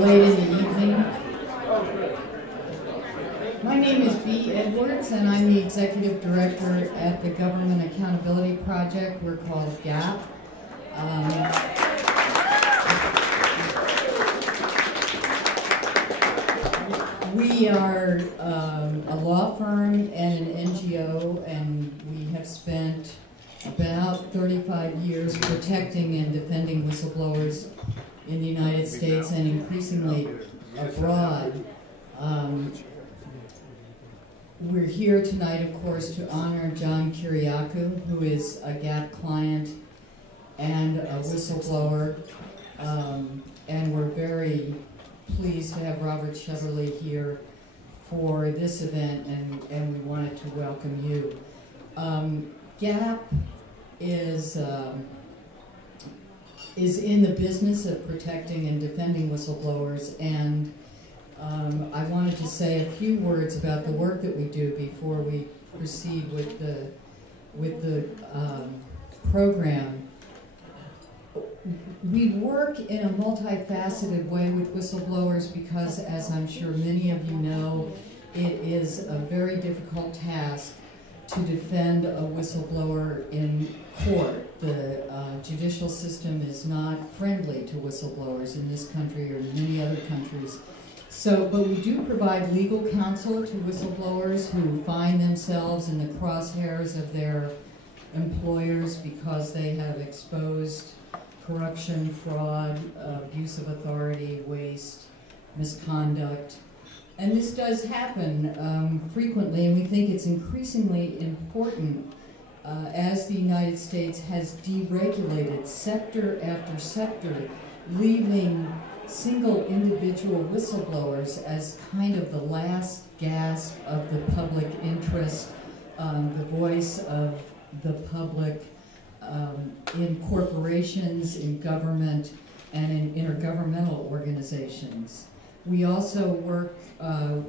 late in the evening. My name is Bea Edwards, and I'm the Executive Director at the Government Accountability Project. We're called GAP. We are a law firm and an NGO, and we have spent about 35 years protecting and defending whistleblowers in the United States and increasingly abroad. We're here tonight, of course, to honor John Kiriakou, who is a GAP client and a whistleblower, and we're very pleased to have Robert Shetterly here for this event, and we wanted to welcome you. GAP is in the business of protecting and defending whistleblowers, and I wanted to say a few words about the work that we do before we proceed with the program. We work in a multifaceted way with whistleblowers because, as I'm sure many of you know, it is a very difficult task to defend a whistleblower in court. The judicial system is not friendly to whistleblowers in this country or in many other countries. But we do provide legal counsel to whistleblowers who find themselves in the crosshairs of their employers because they have exposed corruption, fraud, abuse of authority, waste, misconduct. And this does happen frequently, and we think it's increasingly important as the United States has deregulated sector after sector, leaving single individual whistleblowers as kind of the last gasp of the public interest, the voice of the public in corporations, in government, and in intergovernmental organizations. We also work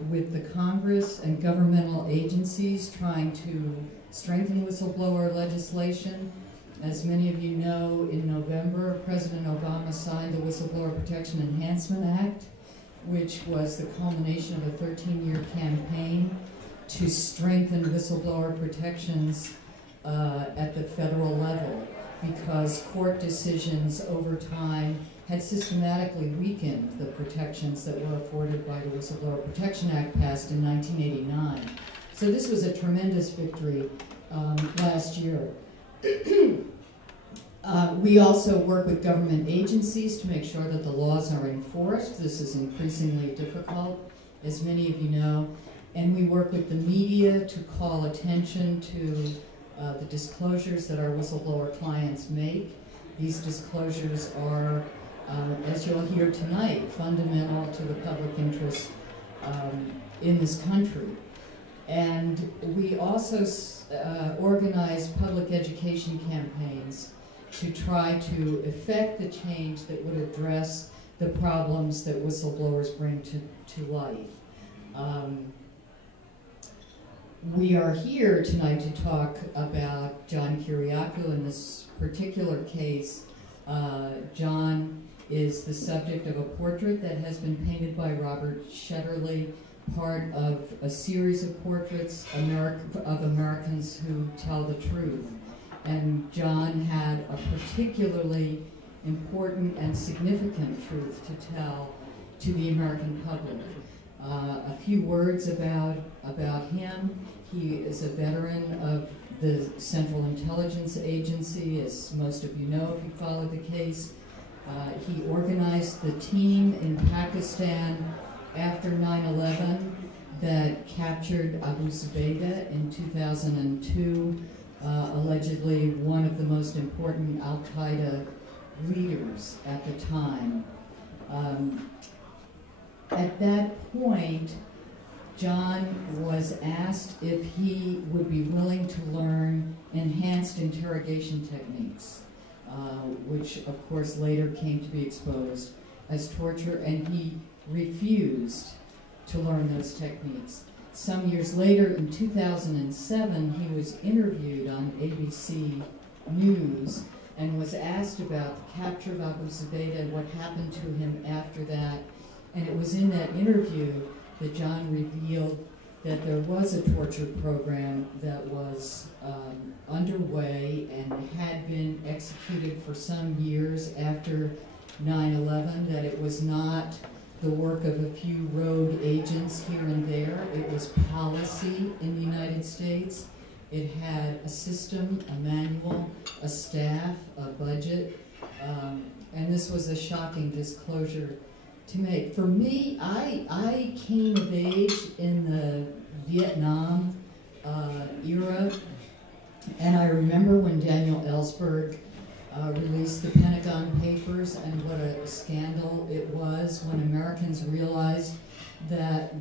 with the Congress and governmental agencies trying to strengthen whistleblower legislation. As many of you know, in November, President Obama signed the Whistleblower Protection Enhancement Act, which was the culmination of a 13-year campaign to strengthen whistleblower protections at the federal level, because court decisions over time had systematically weakened the protections that were afforded by the Whistleblower Protection Act passed in 1989. So this was a tremendous victory last year. We also work with government agencies to make sure that the laws are enforced. This is increasingly difficult, as many of you know. And we work with the media to call attention to the disclosures that our whistleblower clients make. These disclosures are, as you'll hear tonight, fundamental to the public interest in this country. And we also organize public education campaigns to try to effect the change that would address the problems that whistleblowers bring to light. We are here tonight to talk about John Kiriakou. In this particular case, John is the subject of a portrait that has been painted by Robert Shetterly, part of a series of portraits of Americans who tell the truth. And John had a particularly important and significant truth to tell to the American public. A few words about him. He is a veteran of the Central Intelligence Agency, as most of you know if you followed the case. He organized the team in Pakistan after 9/11 that captured Abu Zubaydah in 2002, allegedly one of the most important al-Qaeda leaders at the time. At that point, John was asked if he would be willing to learn enhanced interrogation techniques, which of course later came to be exposed as torture, and he refused to learn those techniques. Some years later, in 2007, he was interviewed on ABC News and was asked about the capture of Abu Zubaydah and what happened to him after that. And it was in that interview that John revealed that there was a torture program that was underway and had been executed for some years after 9/11, that it was not the work of a few rogue agents here and there. It was policy in the United States. It had a system, a manual, a staff, a budget, and this was a shocking disclosure to make. For me, I came of age in the Vietnam era, and I remember when Daniel Ellsberg released the Pentagon Papers, and what a scandal it was when Americans realized that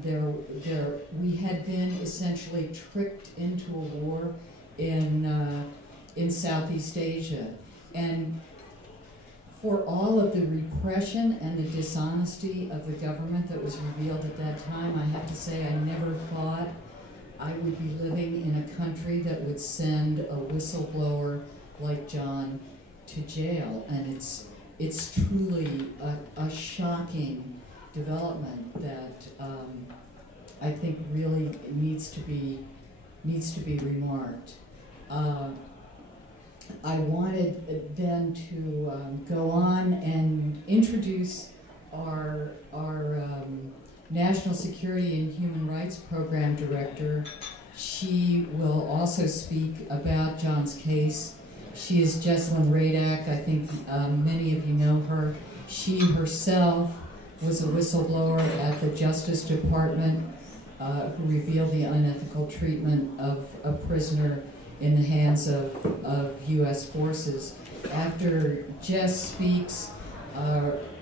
we had been essentially tricked into a war in Southeast Asia. And for all of the repression and the dishonesty of the government that was revealed at that time, I have to say I never thought I would be living in a country that would send a whistleblower like John to jail. And it's truly a shocking development that I think really needs to be remarked. I wanted then to go on and introduce our National Security and Human Rights Program Director. She will also speak about John's case. She is Jesselyn Radack. I think many of you know her. She herself was a whistleblower at the Justice Department who revealed the unethical treatment of a prisoner in the hands of U.S. forces. After Jess speaks,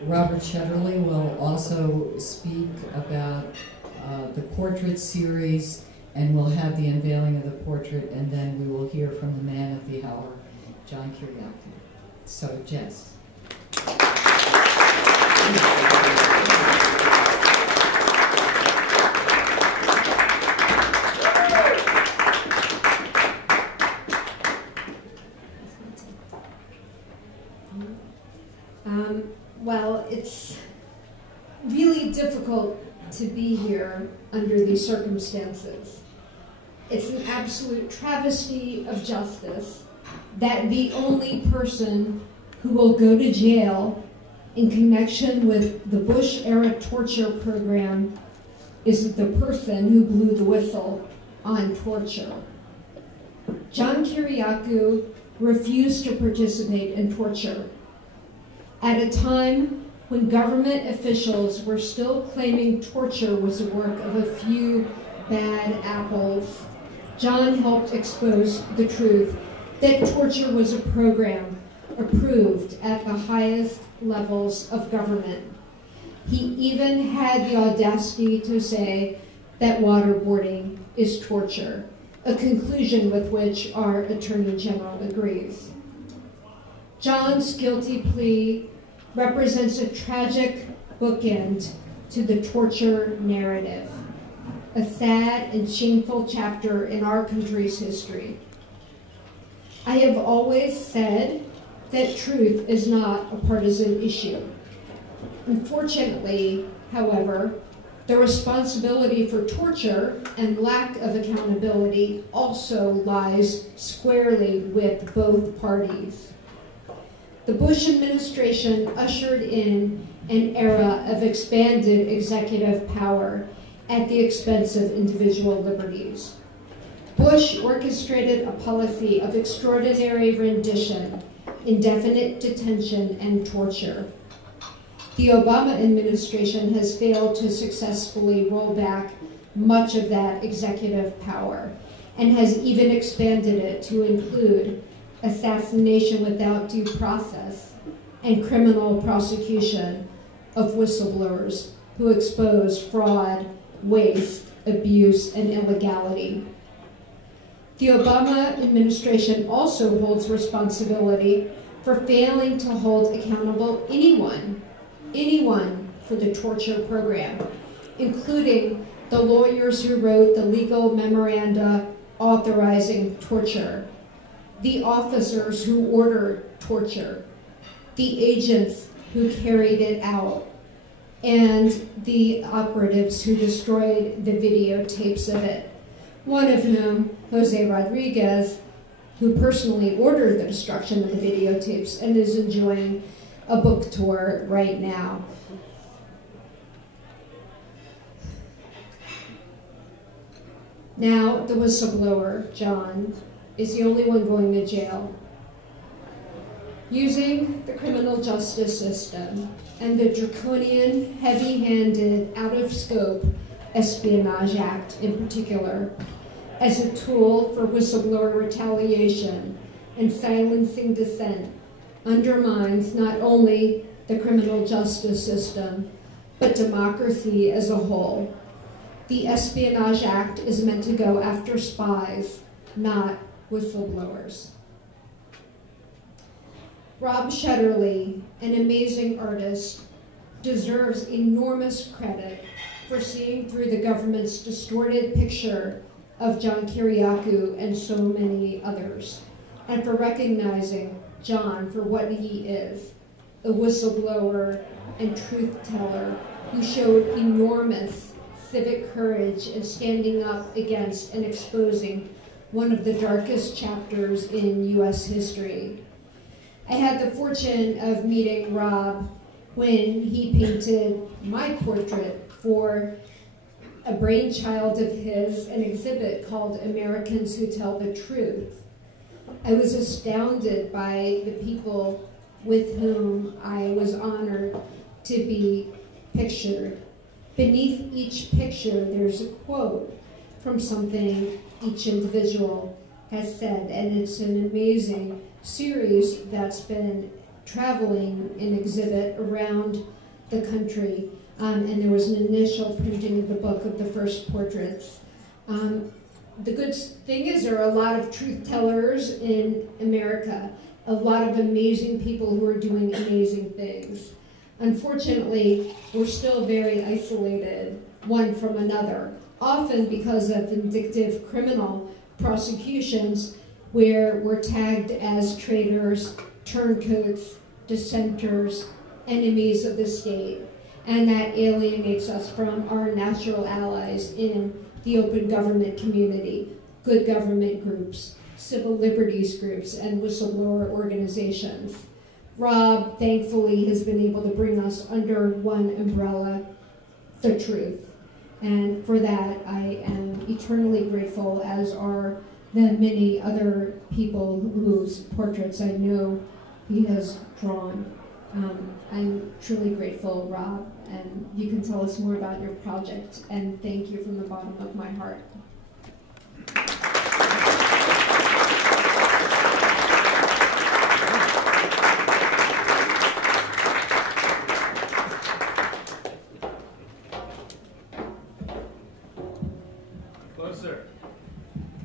Robert Shetterly will also speak about the portrait series, and we'll have the unveiling of the portrait, and then we will hear from the man of the hour, John Kiriakou. So, Jess. Well, it's really difficult to be here under these circumstances. It's an absolute travesty of justice that the only person who will go to jail in connection with the Bush-era torture program is the person who blew the whistle on torture. John Kiriakou refused to participate in torture. At a time when government officials were still claiming torture was the work of a few bad apples, John helped expose the truth that torture was a program approved at the highest levels of government. He even had the audacity to say that waterboarding is torture, a conclusion with which our Attorney General agrees. John's guilty plea represents a tragic bookend to the torture narrative, a sad and shameful chapter in our country's history. I have always said that truth is not a partisan issue. Unfortunately, however, the responsibility for torture and lack of accountability also lies squarely with both parties. The Bush administration ushered in an era of expanded executive power at the expense of individual liberties. Bush orchestrated a policy of extraordinary rendition, indefinite detention, and torture. The Obama administration has failed to successfully roll back much of that executive power and has even expanded it to include assassination without due process and criminal prosecution of whistleblowers who expose fraud, waste, abuse, and illegality. The Obama administration also holds responsibility for failing to hold accountable anyone for the torture program, including the lawyers who wrote the legal memoranda authorizing torture, the officers who ordered torture, the agents who carried it out, and the operatives who destroyed the videotapes of it. One of whom, Jose Rodriguez, who personally ordered the destruction of the videotapes and is enjoying a book tour right now. Now, the whistleblower, John, is the only one going to jail. Using the criminal justice system and the draconian, heavy-handed, out-of-scope Espionage Act in particular, as a tool for whistleblower retaliation and silencing dissent, undermines not only the criminal justice system, but democracy as a whole. The Espionage Act is meant to go after spies, not whistleblowers. Rob Shetterly, an amazing artist, deserves enormous credit for seeing through the government's distorted picture of John Kiriakou and so many others, and for recognizing John for what he is, a whistleblower and truth teller who showed enormous civic courage in standing up against and exposing one of the darkest chapters in U.S. history. I had the fortune of meeting Rob when he painted my portrait for a brainchild of his, an exhibit called Americans Who Tell the Truth. I was astounded by the people with whom I was honored to be pictured. Beneath each picture, there's a quote from something each individual has said, and it's an amazing series that's been traveling in exhibit around the country. And there was an initial printing of the book of the first portraits. The good thing is there are a lot of truth tellers in America, a lot of amazing people who are doing amazing things. Unfortunately, we're still very isolated one from another, often because of vindictive criminal prosecutions where we're tagged as traitors, turncoats, dissenters, enemies of the state. And that alienates us from our natural allies in the open government community, good government groups, civil liberties groups, and whistleblower organizations. Rob, thankfully, has been able to bring us under one umbrella, the truth. And for that, I am eternally grateful, as are the many other people whose portraits I know he has drawn. I'm truly grateful, Rob, and you can tell us more about your project, and thank you from the bottom of my heart. Closer.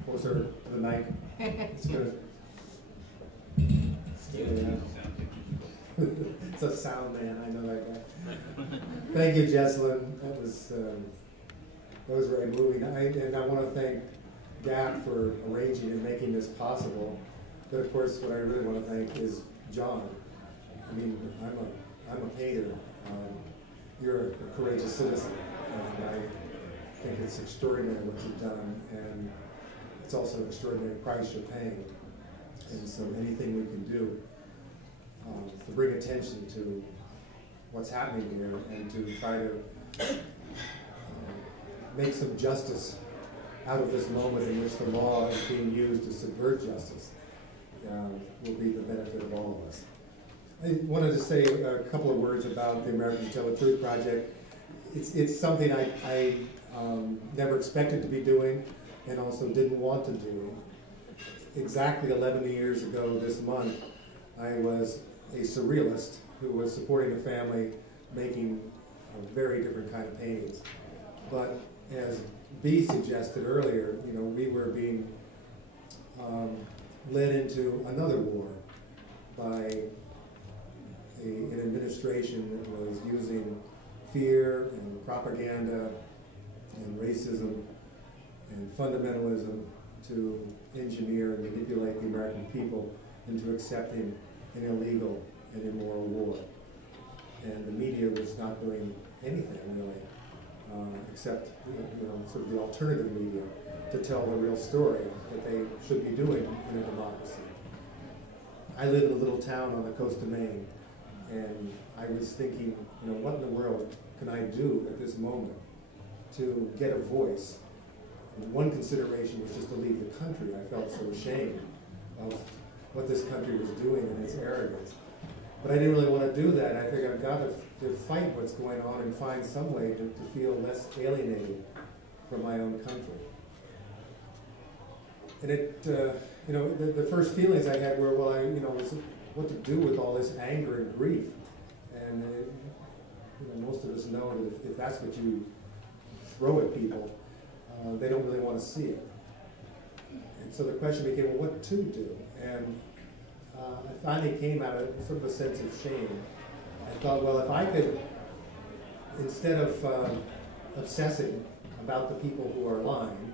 Closer to the mic. It's good. It's a sound man, I know that guy. Thank you, Jesselyn. That was very moving. And I want to thank GAP for arranging and making this possible. But of course, what I really want to thank is John. I mean, I'm a painter. You're a courageous citizen, and I think it's extraordinary what you've done, and it's also an extraordinary price you're paying. And so anything we can do to bring attention to what's happening here and to try to make some justice out of this moment in which the law is being used to subvert justice will be the benefit of all of us. I wanted to say a couple of words about the Americans Who Tell the Truth project. It's something I never expected to be doing and also didn't want to do. Exactly 11 years ago this month, I was a surrealist who was supporting a family making a very different kind of paintings. But as Bea suggested earlier, you know, we were being led into another war by an administration that was using fear and propaganda and racism and fundamentalism to engineer and manipulate the American people into accepting an illegal and immoral war. and the media was not doing anything really, except sort of the alternative media to tell the real story that they should be doing in a democracy. I live in a little town on the coast of Maine, and I was thinking, what in the world can I do at this moment to get a voice? And one consideration was just to leave the country. I felt so ashamed of what this country was doing and its arrogance. But I didn't really want to do that. I think I've got to fight what's going on and find some way to feel less alienated from my own country. And the first feelings I had were, was what to do with all this anger and grief. And most of us know that if that's what you throw at people, they don't really want to see it. And so the question became, well, what to do? And I finally came out of sort of a sense of shame. I thought, well, if I could, instead of obsessing about the people who are lying,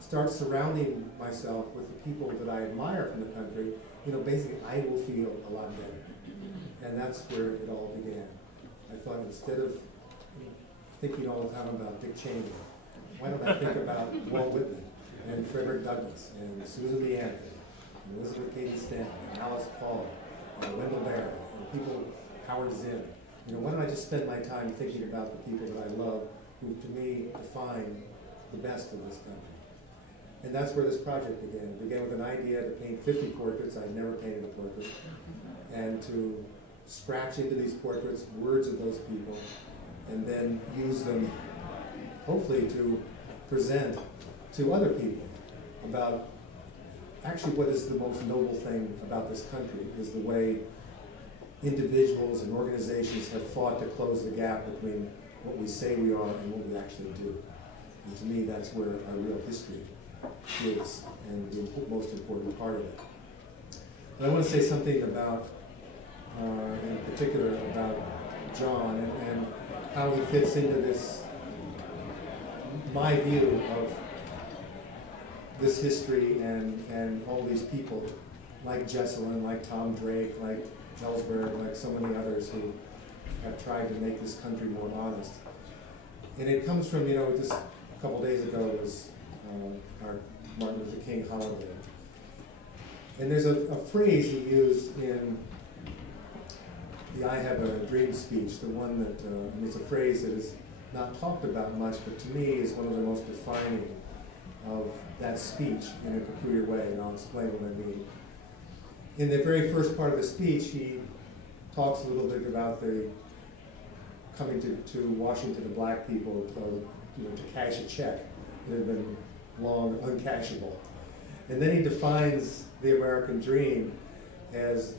start surrounding myself with the people that I admire from the country, basically I will feel a lot better. And that's where it all began. I thought, instead of thinking all the time about Dick Cheney, why don't I think about Walt Whitman and Frederick Douglass and Susan B. Anthony and Elizabeth Cady Stanton and Alice Paul and Wendell Berry and people, Howard Zinn. Why don't I just spend my time thinking about the people that I love, who to me define the best of this country. And that's where this project began. It began with an idea to paint 50 portraits. I'd never painted a portrait. And to scratch into these portraits words of those people and then use them, hopefully, to present to other people about actually what is the most noble thing about this country, is the way individuals and organizations have fought to close the gap between what we say we are and what we actually do. And to me, that's where our real history is, and the most important part of it. But I want to say something about, in particular, about John and how he fits into this, my view of this history and all these people, like Jesselyn, like Tom Drake, like Ellsberg, like so many others who have tried to make this country more honest. And it comes from, just a couple days ago was our Martin Luther King holiday. And there's a phrase he used in the I Have a Dream speech, the one that, it's a phrase that is not talked about much, but to me is one of the most defining of that speech in a peculiar way, and I'll explain what I mean. In the very first part of the speech, he talks a little bit about the coming to Washington, the black people, to cash a check that had been long uncashable. And then he defines the American dream as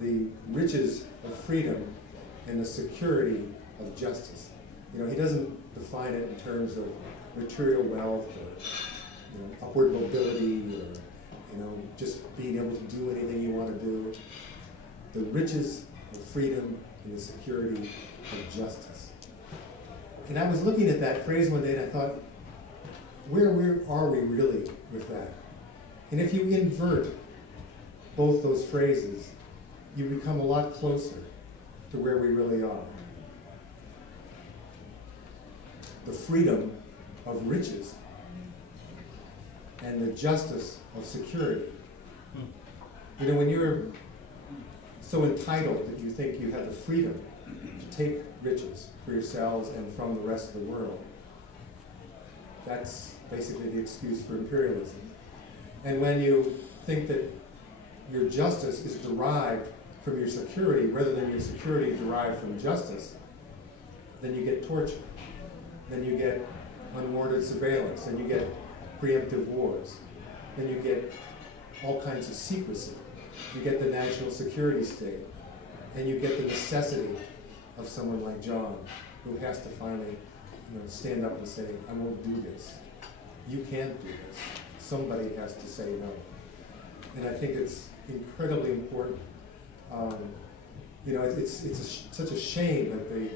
the riches of freedom and the security of justice. He doesn't define it in terms of material wealth or upward mobility or just being able to do anything you want to do. The riches of freedom and the security of justice. And I was looking at that phrase one day and I thought, where are we really with that? And if you invert both those phrases, you become a lot closer to where we really are. The freedom of riches and the justice of security. When you're so entitled that you think you have the freedom to take riches for yourselves and from the rest of the world, that's basically the excuse for imperialism. And when you think that your justice is derived from your security rather than your security derived from justice, then you get torture. Then you get unwarranted surveillance. Then you get preemptive wars. Then you get all kinds of secrecy. You get the national security state. And you get the necessity of someone like John, who has to finally stand up and say, I won't do this. You can't do this. Somebody has to say no. And I think it's incredibly important. It's such a shame that the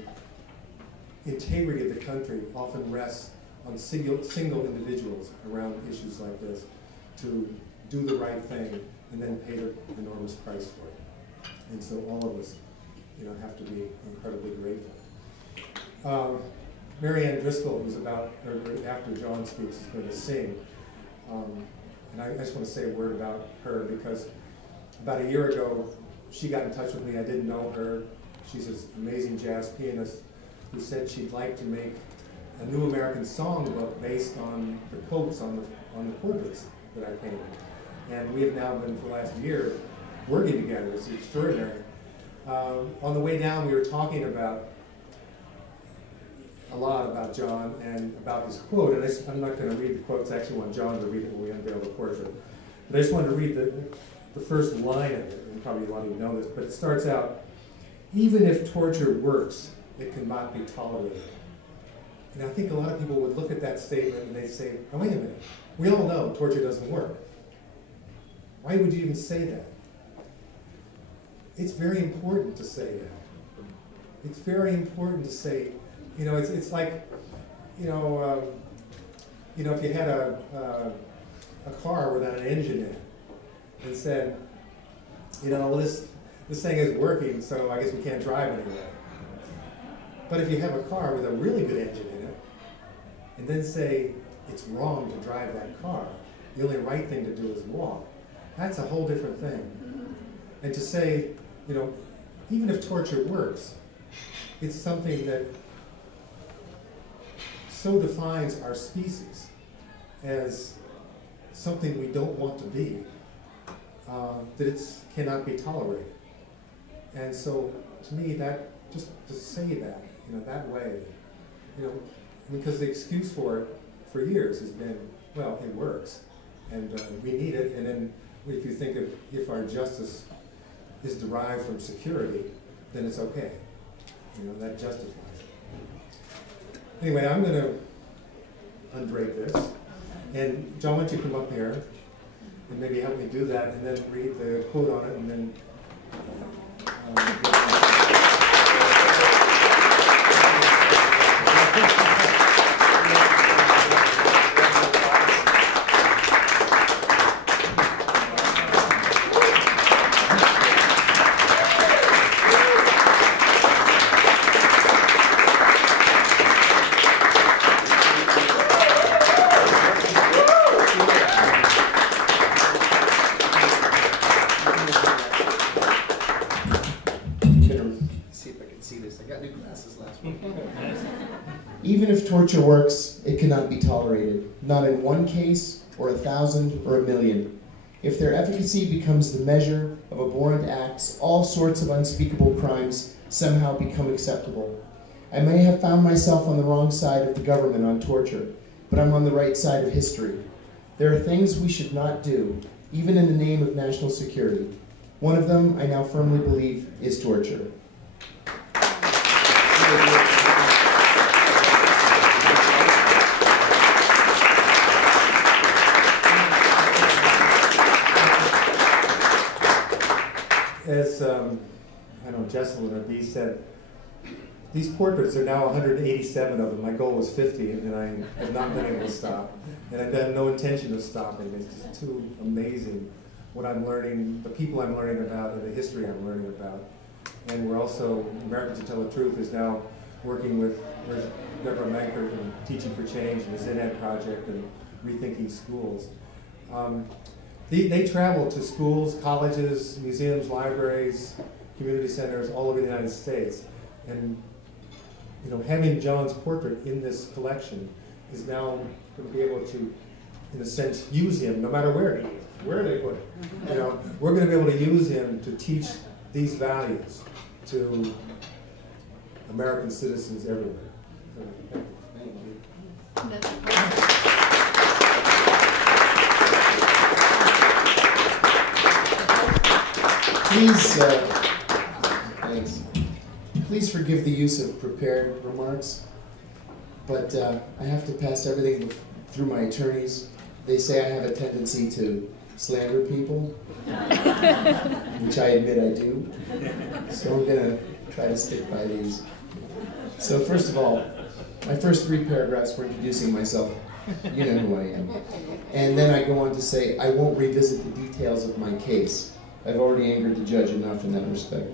integrity of the country often rests on single individuals around issues like this to do the right thing and then pay an enormous price for it. And so all of us, have to be incredibly grateful. Mary Anne Driscoll, who's after John speaks, is going to sing. And I just want to say a word about her, because about a year ago, she got in touch with me. I didn't know her. She's an amazing jazz pianist who said she'd like to make a new American songbook based on the quotes on the portraits that I painted. And we have now been, for the last year, working together. It's extraordinary. On the way down, we were talking a lot about John and about his quote. And I'm not going to read the quotes. I actually want John to read it when we unveil the portrait. But I just wanted to read the first line of it, and probably a lot of you know this, but it starts out, "Even if torture works, it cannot be tolerated." And I think a lot of people would look at that statement and they say, oh, wait a minute, we all know torture doesn't work. Why would you even say that? It's very important to say that. It's very important to say, it's like, if you had a car without an engine in it and said, well, this thing is working, so I guess we can't drive anywhere. But if you have a car with a really good engine in it, and then say it's wrong to drive that car, the only right thing to do is walk, that's a whole different thing. And to say, even if torture works, it's something that so defines our species as something we don't want to be, that it cannot be tolerated. And so, to me, that just to say that, that way, because the excuse for it for years has been, well, it works, and we need it. And then if you think of if our justice is derived from security, then it's okay. That justifies it. Anyway, I'm going to undrape this. And John, why don't you come up here and maybe help me do that, and then read the quote on it, and then Even if torture works, it cannot be tolerated, not in one case, or 1,000, or 1,000,000. If their efficacy becomes the measure of abhorrent acts, all sorts of unspeakable crimes somehow become acceptable. I may have found myself on the wrong side of the government on torture, but I'm on the right side of history. There are things we should not do, even in the name of national security. One of them, I now firmly believe, is torture. As I know Jesselyn or Dee said, these portraits are now 187 of them. My goal was 50, and I have not been able to stop. And I've had no intention of stopping. It's just too amazing what I'm learning, the people I'm learning about, and the history I'm learning about. And we're also, Americans Who Tell the Truth is now working with Deborah Mankert and Teaching for Change and the Zen Ed Project and Rethinking Schools. They travel to schools, colleges, museums, libraries, community centers all over the United States. And having John's portrait in this collection is now going to be able to, in a sense, use him no matter where he is, where they put it. We're going to be able to use him to teach these values to American citizens everywhere. Thank you. Please, thanks. Please forgive the use of prepared remarks, but I have to pass everything through my attorneys. They say I have a tendency to slander people, which I admit I do. So I'm going to try to stick by these. So first of all, my first 3 paragraphs were introducing myself. You know who I am. And then I go on to say, I won't revisit the details of my case. I've already angered the judge enough in that respect.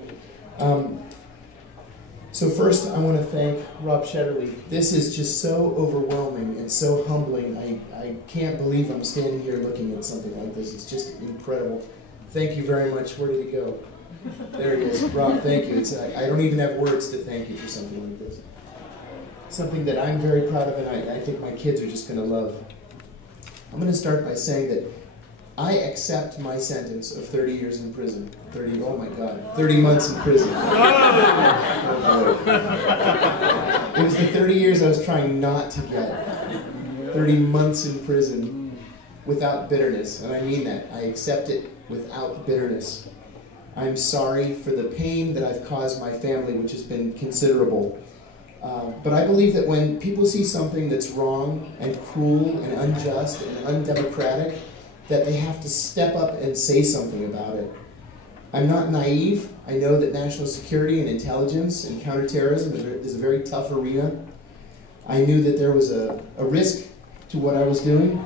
So first, I want to thank Rob Shetterly. This is just so overwhelming and so humbling. I can't believe I'm standing here looking at something like this. It's just incredible. Thank you very much. Where did he go? There he is. Rob, thank you. I don't even have words to thank you for something like this. Something that I'm very proud of, and I think my kids are just going to love. I'm going to start by saying that I accept my sentence of 30 years in prison. 30 months in prison. It was the 30 years I was trying not to get. 30 months in prison without bitterness, and I mean that. I accept it without bitterness. I'm sorry for the pain that I've caused my family, which has been considerable. But I believe that when people see something that's wrong and cruel and unjust and undemocratic, that they have to step up and say something about it. I'm not naive. I know that national security and intelligence and counterterrorism is a very tough arena. I knew that there was a risk to what I was doing.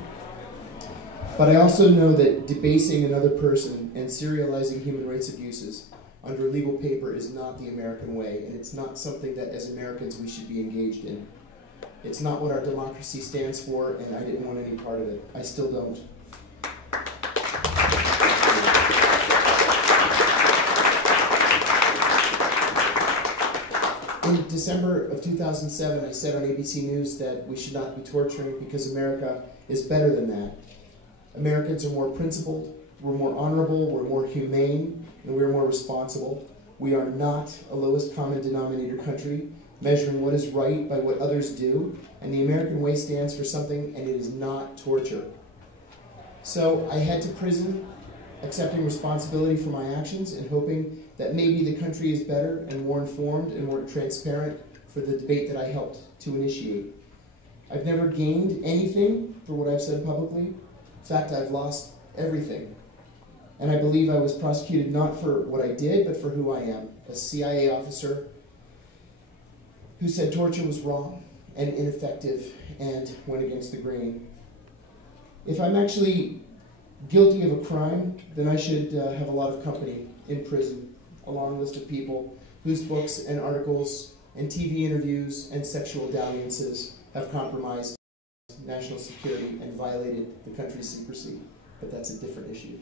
But I also know that debasing another person and serializing human rights abuses under legal paper is not the American way, and it's not something that as Americans we should be engaged in. It's not what our democracy stands for, and I didn't want any part of it. I still don't. In December of 2007, I said on ABC News that we should not be torturing because America is better than that. Americans are more principled, we're more honorable, we're more humane, and we're more responsible. We are not a lowest common denominator country, measuring what is right by what others do, and the American way stands for something, and it is not torture. So I head to prison, accepting responsibility for my actions and hoping that maybe the country is better and more informed and more transparent for the debate that I helped to initiate. I've never gained anything for what I've said publicly. In fact, I've lost everything. And I believe I was prosecuted not for what I did, but for who I am, a CIA officer who said torture was wrong and ineffective and went against the grain. If I'm actually guilty of a crime, then I should have a lot of company in prison, a long list of people whose books and articles and TV interviews and sexual dalliances have compromised national security and violated the country's secrecy, but that's a different issue.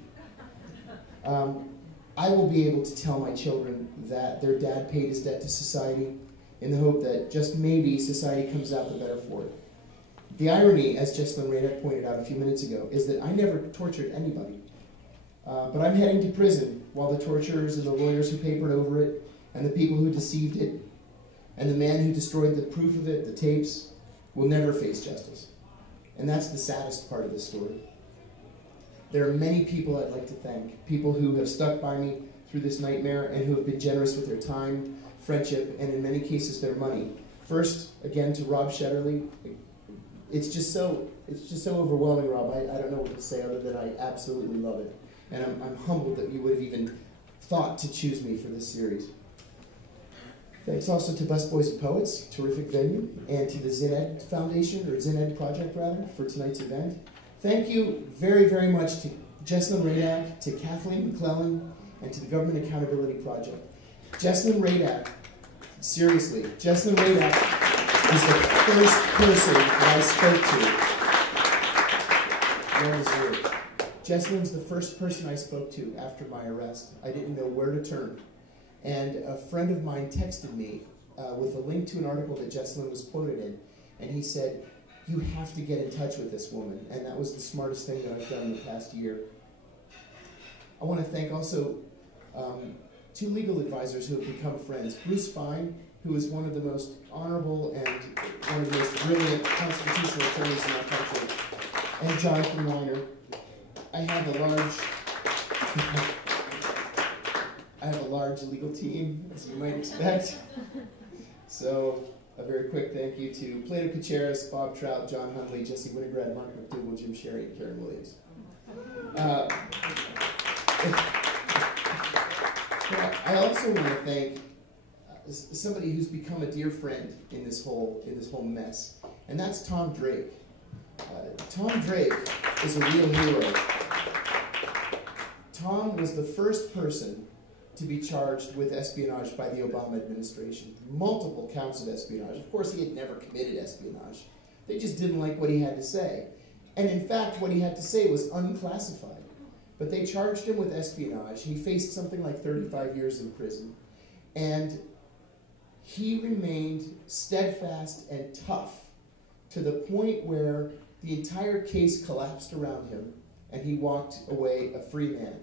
I will be able to tell my children that their dad paid his debt to society in the hope that just maybe society comes out the better for it. The irony, as Jesselyn Radack pointed out a few minutes ago, is that I never tortured anybody. But I'm heading to prison while the torturers and the lawyers who papered over it, and the people who deceived it, and the man who destroyed the proof of it, the tapes, will never face justice. And that's the saddest part of this story. There are many people I'd like to thank, people who have stuck by me through this nightmare and who have been generous with their time, friendship, and in many cases their money. First, again, to Rob Shetterly. It's just so overwhelming, Rob. I don't know what to say other than I absolutely love it. And I'm humbled that you would have even thought to choose me for this series. Thanks also to Busboys and Poets, terrific venue, and to the ZinEd Foundation, or ZinEd Project rather, for tonight's event. Thank you very, very much to Jesselyn Radack, to Kathleen McClellan, and to the Government Accountability Project. Jesselyn Radack, seriously, Jesselyn Radack is the first person that I spoke to. Jesselyn's the first person I spoke to after my arrest. I didn't know where to turn. And a friend of mine texted me with a link to an article that Jesselyn was quoted in, and he said, "You have to get in touch with this woman." And that was the smartest thing that I've done in the past year. I want to thank also two legal advisors who have become friends. Bruce Fine, who is one of the most honorable and one of the most brilliant constitutional attorneys in our country, and Jonathan Weiner. I have a large legal team, as you might expect. So, a very quick thank you to Plato Kacharis, Bob Trout, John Hundley, Jesse Winograd, Mark McDougall, Jim Sherry, and Karen Williams. I also want to thank somebody who's become a dear friend in this whole mess, and that's Tom Drake. Tom Drake is a real hero. Tom was the first person to be charged with espionage by the Obama administration. Multiple counts of espionage. Of course, he had never committed espionage. They just didn't like what he had to say. And in fact, what he had to say was unclassified. But they charged him with espionage. He faced something like 35 years in prison. And he remained steadfast and tough to the point where the entire case collapsed around him and he walked away a free man.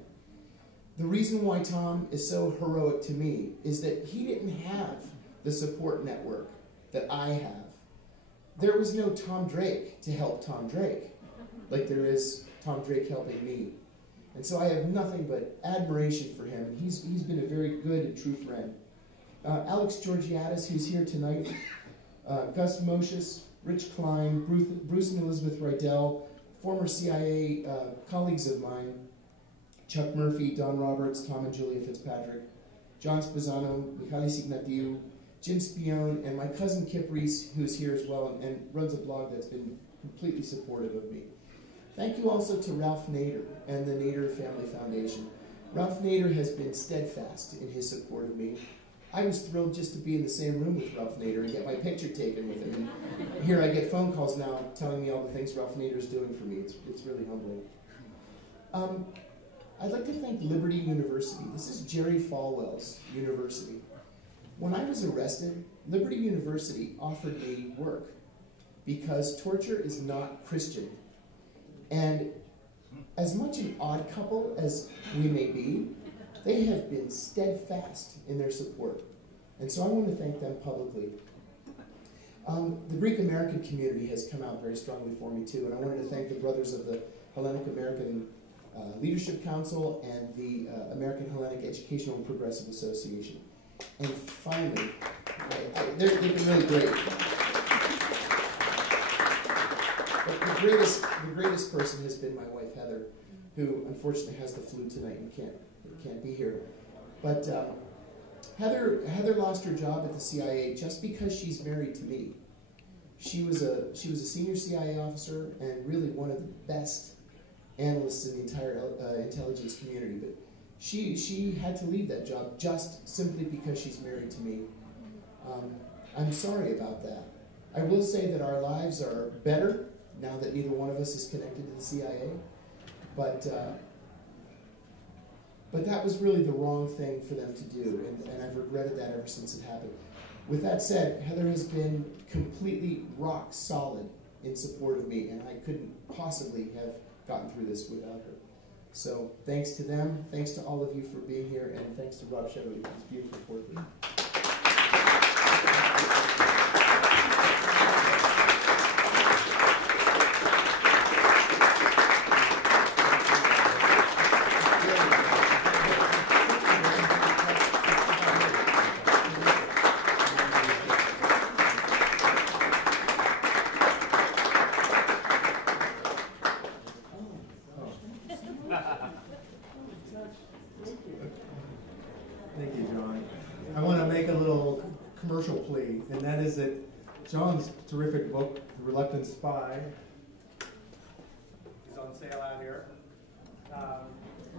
The reason why Tom is so heroic to me is that he didn't have the support network that I have. There was no Tom Drake to help Tom Drake, like there is Tom Drake helping me. And so I have nothing but admiration for him. He's been a very good and true friend. Alex Georgiadis, who's here tonight, Gus Moshes, Rich Klein, Bruce and Elizabeth Rydell, former CIA colleagues of mine, Chuck Murphy, Don Roberts, Tom and Julia Fitzpatrick, John Sposano, Mihaly Csikszentmihalyi, Jim Spione, and my cousin Kip Reese, who's here as well and runs a blog that's been completely supportive of me. Thank you also to Ralph Nader and the Nader Family Foundation. Ralph Nader has been steadfast in his support of me. I was thrilled just to be in the same room with Ralph Nader and get my picture taken with him. And here I get phone calls now telling me all the things Ralph Nader is doing for me. It's really humbling. I'd like to thank Liberty University. This is Jerry Falwell's university. When I was arrested, Liberty University offered me work because torture is not Christian. And as much an odd couple as we may be, they have been steadfast in their support. And so I want to thank them publicly. The Greek American community has come out very strongly for me too, and I wanted to thank the brothers of the Hellenic American Leadership Council and the American Hellenic Educational and Progressive Association. And finally, they've been really great. But the greatest person has been my wife, Heather, who unfortunately has the flu tonight and can't be here. But Heather lost her job at the CIA just because she's married to me. She was a senior CIA officer and really one of the best analysts in the entire intelligence community. But she had to leave that job just simply because she's married to me. I'm sorry about that. I will say that our lives are better now that neither one of us is connected to the CIA. But that was really the wrong thing for them to do, and I've regretted that ever since it happened. With that said, Heather has been completely rock solid in support of me, and I couldn't possibly have gotten through this without her. So thanks to them, thanks to all of you for being here, and thanks to Rob Shetterly for his beautiful portrait. Thank you, John. I want to make a little commercial plea, and that is that John's terrific book, The Reluctant Spy, is on sale out here.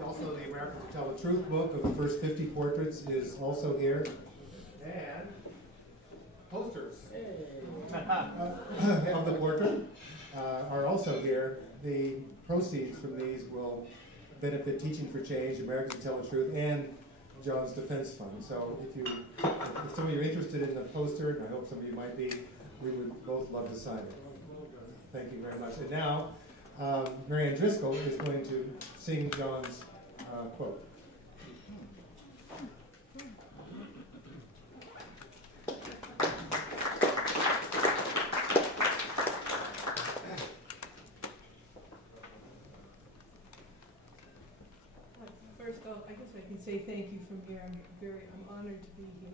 Also, the Americans Who Tell the Truth book of the first 50 portraits is also here. And posters of the portrait are also here. The proceeds from these will benefit Teaching for Change, Americans Who Tell the Truth, and John's Defense Fund. So if some of you are interested in the poster, and I hope some of you might be, we would both love to sign it. Thank you very much. And now, Mary Anne Driscoll is going to sing John's quote. First off, I guess I can say thank you from here. I'm honored to be here.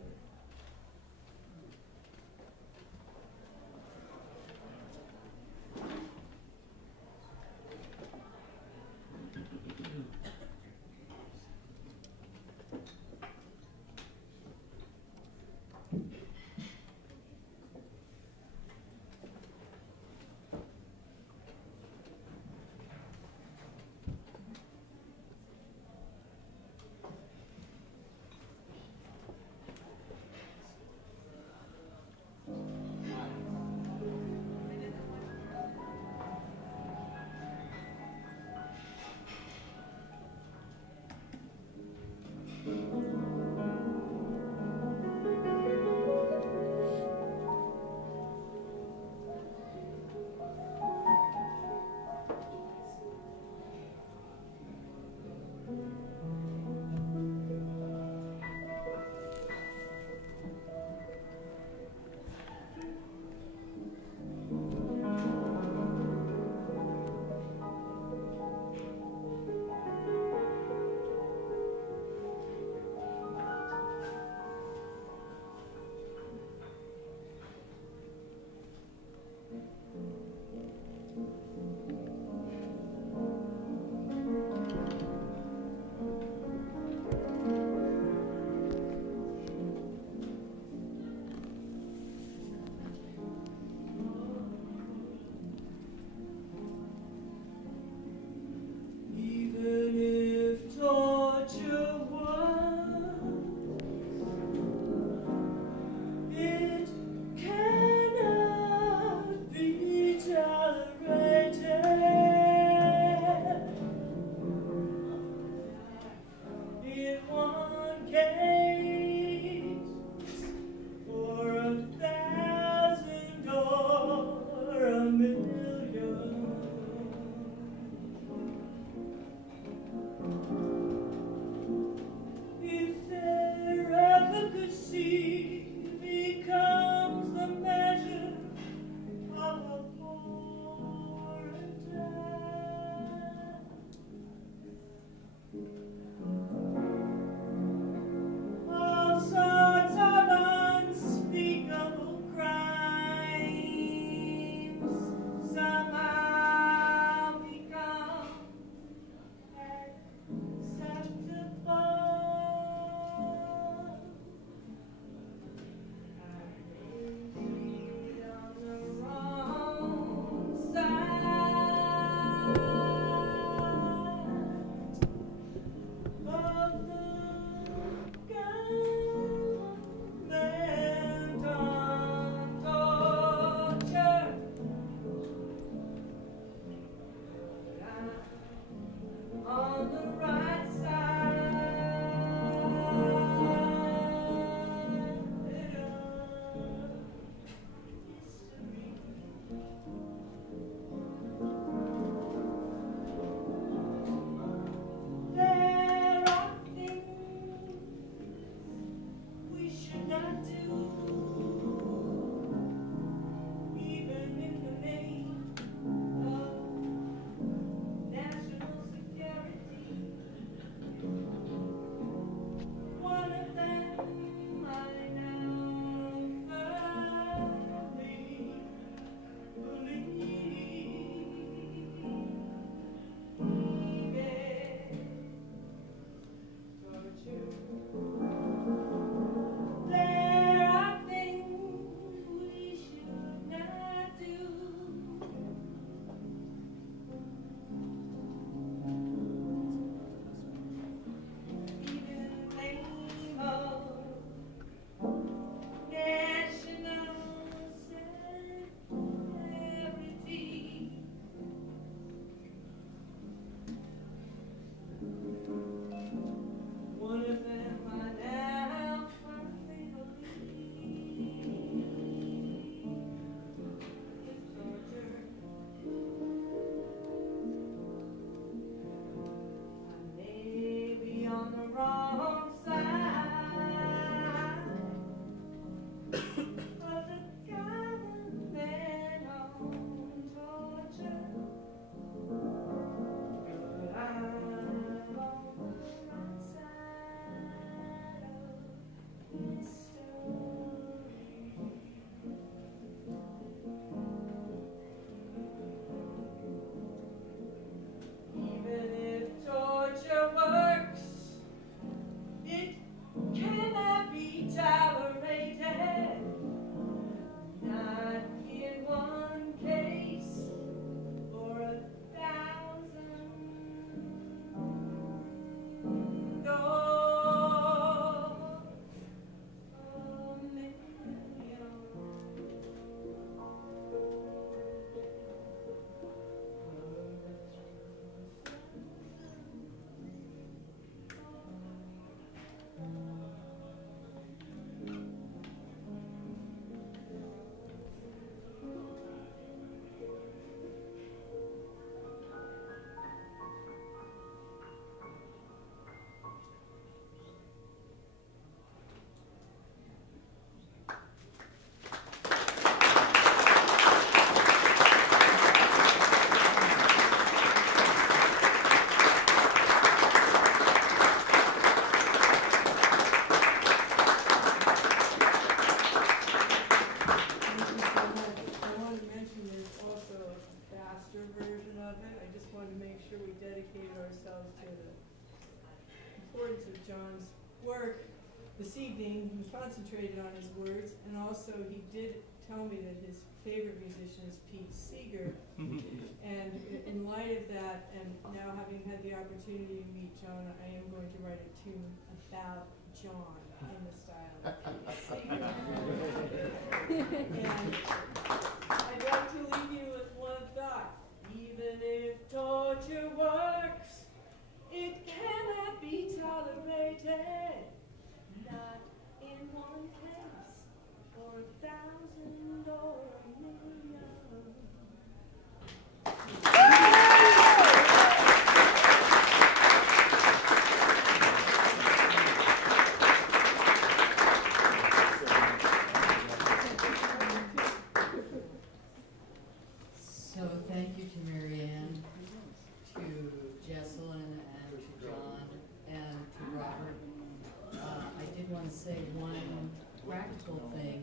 this evening he concentrated on his words, and also he did tell me that his favorite musician is Pete Seeger. And in light of that, and now having had the opportunity to meet John, I am going to write a tune about John in the style of Pete Seeger. And I'd like to leave you with one thought. Even if torture works, it cannot be tolerated. Not in one case, or 1,000 or 1,000,000. So thank you to Mary Anne, to Jesselyn, and to John, and to Robert. I did want to say one practical thing.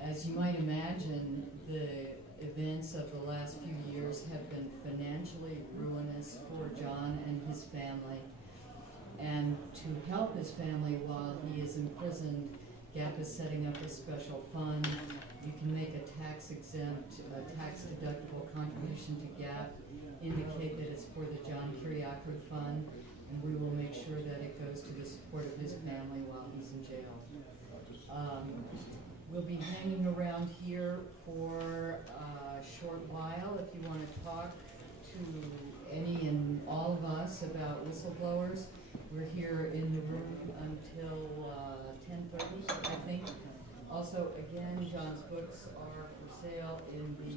As you might imagine, the events of the last few years have been financially ruinous for John and his family. And to help his family while he is imprisoned, GAP is setting up a special fund. You can make a tax-exempt, tax-deductible contribution to GAP, indicate that it's for the John Kiriakou Fund, and we will make sure that it goes to the support of his family while he's in jail. We'll be hanging around here for a short while if you want to talk to any and all of us about whistleblowers. We're here in the room until 10:30, I think. Also, again, John's books are for sale in the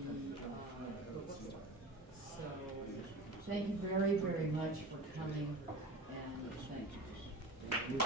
bookstore. So, thank you very, very much for coming, and thank you.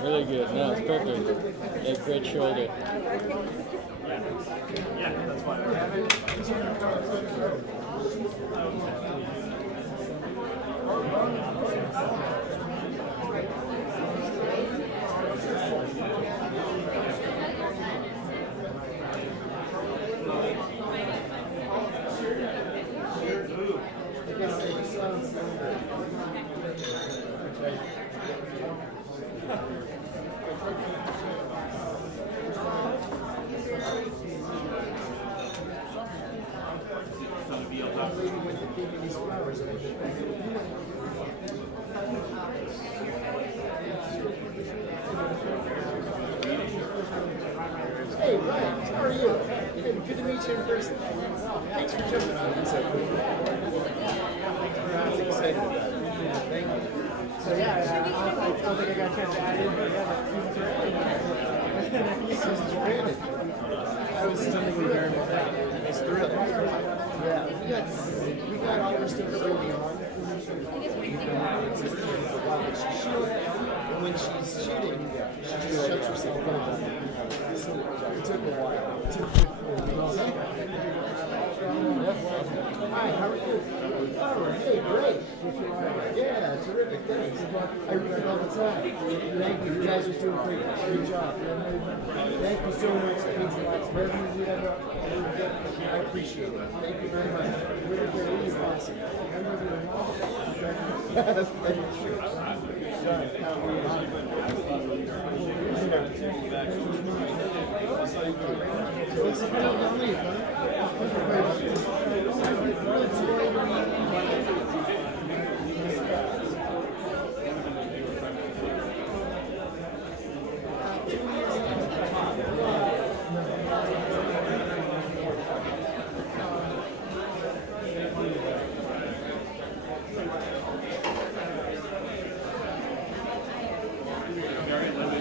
Really good. No, it's perfect. You have great shoulder. Yeah, that's fine. Hey, Ryan, how are you? Hey, good to meet you in person. Thanks for jumping on. That's so cool. I was excited about it. Thank you. So yeah, I don't think I got a chance to add in, but yeah, Susan's granted. that was something we learned about. It's thrilling. Yeah, we got all our stuff early on. She's shooting, and when she's shooting, she just shuts herself up. So it took a while. It took 4 weeks. Hi, how are you? Oh, hey, great. Yeah, terrific, thanks. I read it all the time. Thank you, you guys are doing great. Great job. Thank you so much. It means a lot to everything you ever. I appreciate it. Thank you very much. Really awesome. What's the point of the leave, huh? Mary, let me